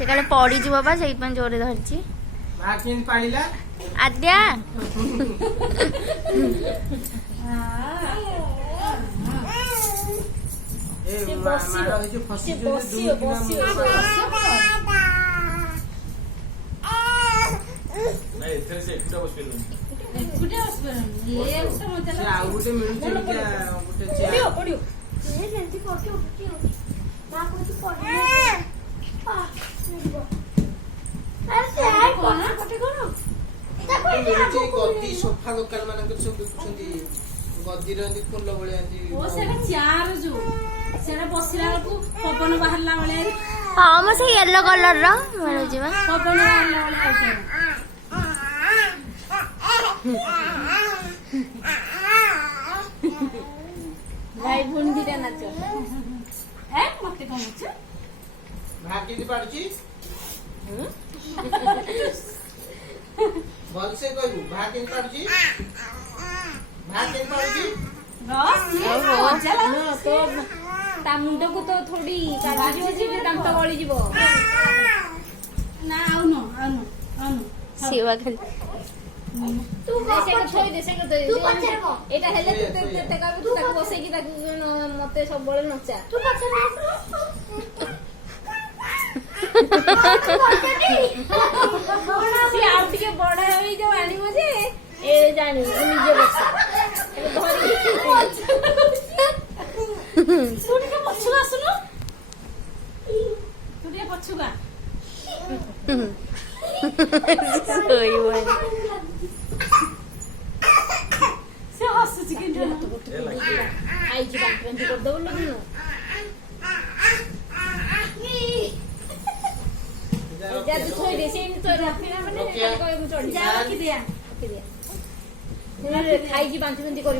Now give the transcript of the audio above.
से काले पड़ी जीव बा से जोरे धरची आद्या सोफा दुकान मान सब बिकुछंती गद्दी रंदी फुल बळिया ओ सेटा चार जो सेटा बसिला को पवन बाहरला बळे हां म से येलो कलर रो मिलो जीवा पवन बाहरला बळे भाई बुंदी रे नाच ए मते कोन छ भागी दी पाडची बोल से कहू भागी दी पाडची भागी दी पाडची रस चला तो ता मुंड को तो थोड़ी काजी हो जे दांत गळी जीवो ना आउनो सेवा कर तू से को छोई दे से को तू पछरे को एटा हेले तू ते का तू ताको बसे की ताको मते सब बळे नचा तू पछरे सी आउट के बड़ा होई जो आनी मुझे ए जानी निजे बसा धरी सुन के पछुआ सुनो तू रे पछुआ सोई वो से हसु चिकन रे तो आई जी बात रंदी कर दो लोग जा तू छोड़ दे से तो रखना बने कोई चढ़ जा रखी दिया खाई जी बांधी बंदी करियो